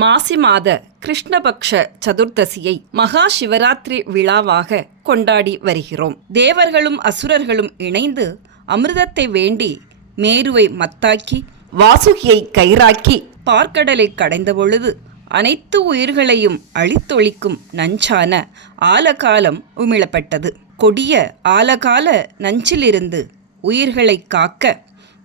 மாசி மாத கிருஷ்ணபக்ஷ சதுர்தசியை மகா சிவராத்திரி விழாவாக கொண்டாடி வருகிறோம். தேவர்களும் அசுரர்களும் இணைந்து அமிர்தத்தை வேண்டி மேருவை மத்தாக்கி வாசுகியை கயிறாக்கி பார்க்கடலை கடைந்த பொழுது அனைத்து உயிர்களையும் அழித்தொழிக்கும் நஞ்சான ஆலகாலம் உமிழப்பட்டது. கொடிய ஆலகால நஞ்சிலிருந்து உயிர்களை காக்க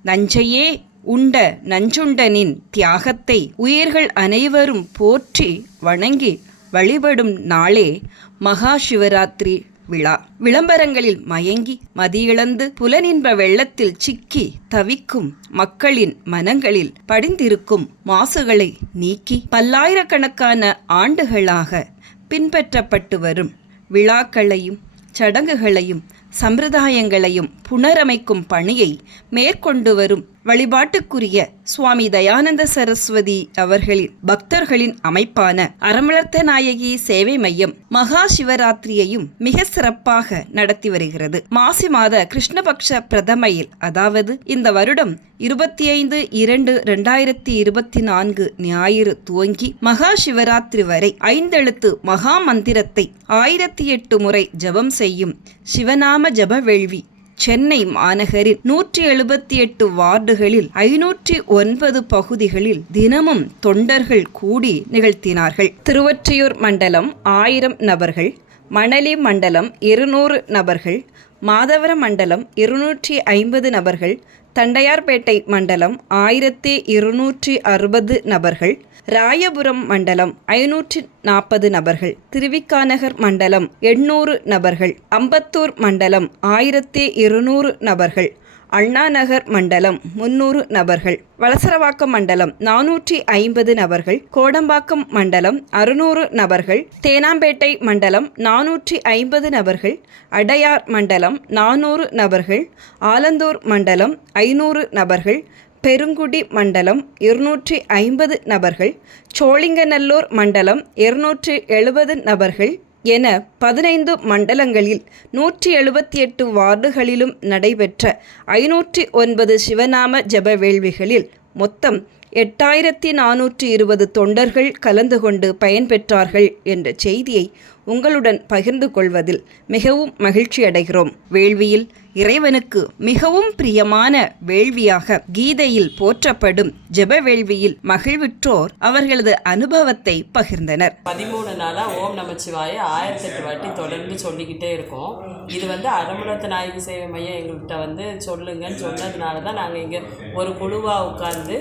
நஞ்சையே உண்ட நஞ்சுண்டனின் தியாகத்தை உயிர்கள் அனைவரும் போற்றி வணங்கி வழிபடும் நாளே மகா சிவராத்திரி விழா. விளம்பரங்களில் மயங்கி மதியிழந்து புலனின்ப வெள்ளத்தில் சிக்கி தவிக்கும் மக்களின் மனங்களில் படிந்திருக்கும் மாசுகளை நீக்கி பல்லாயிரக்கணக்கான ஆண்டுகளாக பின்பற்றப்பட்டு வரும் விழாக்களையும் சடங்குகளையும் சம்பிரதாயங்களையும் புனரமைக்கும் பணியை மேற்கொண்டு வரும் வழிபாட்டுக்குரிய சுவாமி தயானந்த சரஸ்வதி அவர்களின் பக்தர்களின் அமைப்பான அறமளர்த்த நாயகி சேவை மையம் மகா சிவராத்திரியையும் மிக சிறப்பாக நடத்தி வருகிறது. மாசி மாத கிருஷ்ணபக்ஷ பிரதமையில் அதாவது இந்த வருடம் இருபத்தி ஐந்து இரண்டு ரெண்டாயிரத்தி இருபத்தி நான்கு ஞாயிறு துவங்கி மகா சிவராத்திரி வரை ஐந்தெழுத்து மகா மந்திரத்தை ஆயிரத்தி எட்டு முறை ஜபம் செய்யும் சிவநாம ஜப வேள்வி சென்னை மாநகரில் நூற்றி எழுபத்தி எட்டு வார்டுகளில் ஐநூற்றி ஒன்பது பகுதிகளில் தினமும் தொண்டர்கள் கூடி நிகழ்த்தினார்கள். திருவொற்றியூர் மண்டலம் ஆயிரம் நபர்கள் மணலி மண்டலம் இருநூறு நபர்கள் மாதவர மண்டலம் இருநூற்றி ஐம்பது நபர்கள் தண்டையார்பேட்டை மண்டலம் ஆயிரத்தி இருநூற்றி அறுபது நபர்கள் ராயபுரம் மண்டலம் ஐநூற்றி நாற்பது நபர்கள். திருவிக்காநகர் மண்டலம் எண்ணூறு நபர்கள். அம்பத்தூர் மண்டலம் ஆயிரத்தி இருநூறு நபர்கள். அண்ணாநகர் மண்டலம் முன்னூறு நபர்கள். வலசரவாக்கம் மண்டலம் நானூற்றி ஐம்பது நபர்கள். கோடம்பாக்கம் மண்டலம் அறுநூறு நபர்கள். தேனாம்பேட்டை மண்டலம் நானூற்றி ஐம்பது நபர்கள். அடையார் மண்டலம் நானூறு நபர்கள். ஆலந்தூர் மண்டலம் ஐநூறு நபர்கள். பெருங்குடி மண்டலம் இருநூற்றி ஐம்பது நபர்கள் சோழிங்கநல்லூர் மண்டலம் இருநூற்றி எழுபது நபர்கள் என பதினைந்து மண்டலங்களில் நூற்றி எழுபத்தி எட்டு வார்டுகளிலும் நடைபெற்ற ஐநூற்றி ஒன்பது சிவநாம ஜப வேள்விகளில் மொத்தம் எட்டாயிரத்தி நானூற்றி இருபது தொண்டர்கள் கலந்து கொண்டு பயன்பெற்றார்கள் என்ற செய்தியை உங்களுடன் பகிர்ந்து கொள்வதில் மிகவும் மகிழ்ச்சி அடைகிறோம். வேள்வியில் இறைவனுக்கு மிகவும் பிரியமான வேள்வியாக கீதையில் போற்றப்படும் ஜெப வேள்வியில் மகிழ்வுற்றோர் அவர்களது அனுபவத்தை பகிர்ந்தனர். பதிமூணு நாளாக ஓம் நமச்சிவாய ஆயிரத்தெட்டு வாட்டி தொடர்ந்து சொல்லிக்கிட்டே இருக்கோம். இது வந்து அறமுலத்த நாயகி சேவை மையம் எங்கள்கிட்ட வந்து சொல்லுங்கன்னு சொன்னதுனால தான் நாங்கள் இங்கே ஒரு குழுவாக உட்கார்ந்து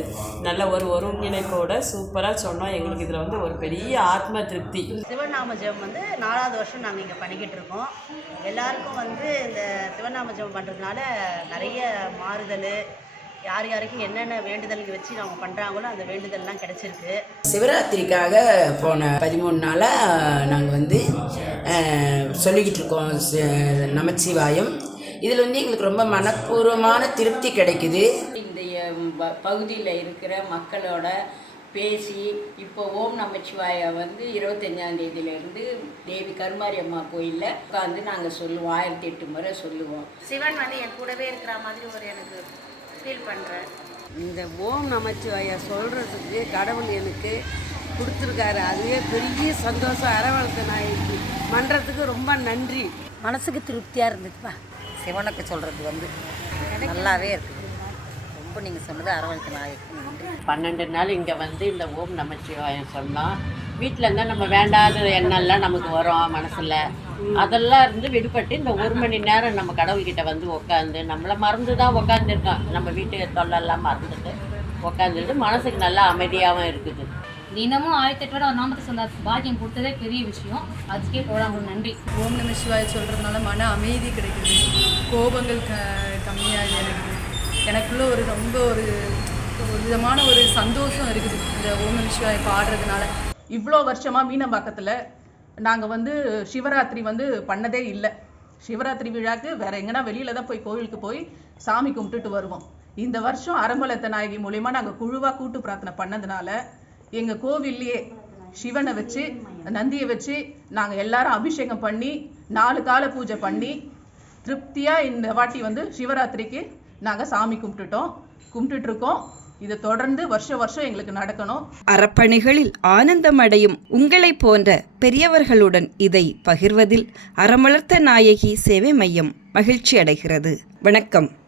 நல்ல ஒரு ஒருங்கிணைப்போட சூப்பராக சொன்னோம். எங்களுக்கு இதில் வந்து ஒரு பெரிய ஆத்ம திருப்தி. சிவநாம ஜெபம் வந்து நாலாவது வருஷம் நாங்கள் இங்கே பண்ணிக்கிட்டு இருக்கோம். எல்லாருக்கும் வந்து இந்த சிவநாம ஜெபம் பண்ணுறதுனால நிறைய மாறுதல் யார் யாருக்கும் என்னென்ன வேண்டுதலுக்கு வச்சு அவங்க பண்ணுறாங்களோ அந்த வேண்டுதல்லாம் கிடச்சிருக்கு. சிவராத்திரிக்காக போன பதிமூணு நாளாக நாங்கள் வந்து சொல்லிக்கிட்டு இருக்கோம் நமச்சிவாயம். இதில் வந்து எங்களுக்கு ரொம்ப மனப்பூர்வமான திருப்தி கிடைக்குது. இந்த பகுதியில் இருக்கிற மக்களோட பேசி இப்போ ஓம் நமச்சிவாய வந்து இருபத்தஞ்சாம் தேதியிலேருந்து தேவி கருமாரி அம்மா கோயிலில் உட்காந்து நாங்கள் சொல்லுவோம். ஆயிரத்தி எட்டு முறை சொல்லுவோம். சிவன் வந்து என் கூடவே இருக்கிற மாதிரி ஒரு எனக்கு ஃபீல் பண்ணுறேன் இந்த ஓம் நமச்சிவாயா சொல்கிறதுக்கு கடவுள் எனக்கு கொடுத்துருக்காரு. அதுவே பெரிய சந்தோஷம். அரவணைத்த நாயகி மன்றத்துக்கு ரொம்ப நன்றி. மனசுக்கு திருப்தியாக இருந்துச்சுப்பா. சிவனுக்கு சொல்கிறது வந்து நல்லாவே இருக்குது ரொம்ப நீங்கள் சொன்னது அரவணைத்த நாயகி பன்னெண்டு நாள் இங்கே வந்து இந்த ஓம் நமச்சிவாயம் சொன்னோம் வீட்டில் இருந்தால் நம்ம வேண்டாத எண்ணெல்லாம் நமக்கு வரும் மனசில். அதெல்லாம் இருந்து விடுபட்டு இந்த ஒரு மணி நேரம் நம்ம கடவுள்கிட்ட வந்து உட்காந்து நம்மளை மறந்து தான் உட்காந்துருக்கோம் நம்ம வீட்டு தொல்லெல்லாம் மறந்துட்டு உட்காந்துட்டு மனசுக்கு நல்லா அமைதியாகவும் இருக்குது. தினமும் ஆயிரத்தி எட்டு ஒரு நாமத்தை சொன்ன பாக்கியம் கொடுத்ததே பெரிய விஷயம். அதுக்கே போடாங்க நன்றி. ஓம் நம சிவாய சொல்கிறதுனால மன அமைதி கிடைக்குது. கோபங்கள் க கம்மியாக இருக்குது எனக்குள்ளே ஒரு ரொம்ப ஒரு ஒரு விதமான ஒரு சந்தோஷம் இருக்குது இந்த ஓம் நம சிவாய பாடுறதுனால இவ்வளோ வருஷமாக மீனம்பாக்கத்தில் நாங்கள் வந்து சிவராத்திரி வந்து பண்ணதே இல்லை. சிவராத்திரி விழாக்கு வேறு எங்கன்னா வெளியில் தான் போய் கோவிலுக்கு போய் சாமி கும்பிட்டுட்டு வருவோம். இந்த வருஷம் அரம்பலத்த நாயகி மூலயமா நாங்கள் குழுவாக கூட்டு பிரார்த்தனை பண்ணதுனால எங்கள் கோவில்லையே சிவனை வச்சு நந்தியை வச்சு நாங்கள் எல்லாரும் அபிஷேகம் பண்ணி நாலு கால பூஜை பண்ணி திருப்தியாக இந்த வாட்டி வந்து சிவராத்திரிக்கு நாங்கள் சாமி கும்பிட்டுட்டோம். கும்பிட்டுட்ருக்கோம். இதை தொடர்ந்து வருஷம் வருஷம் எங்களுக்கு நடக்கணும். அறப்பணிகளில் ஆனந்தம் அடையும் உங்களைப் போன்ற பெரியவர்களுடன் இதை பகிர்வதில் அறமலர்த்த நாயகி சேவை மையம் மகிழ்ச்சி அடைகிறது வணக்கம்.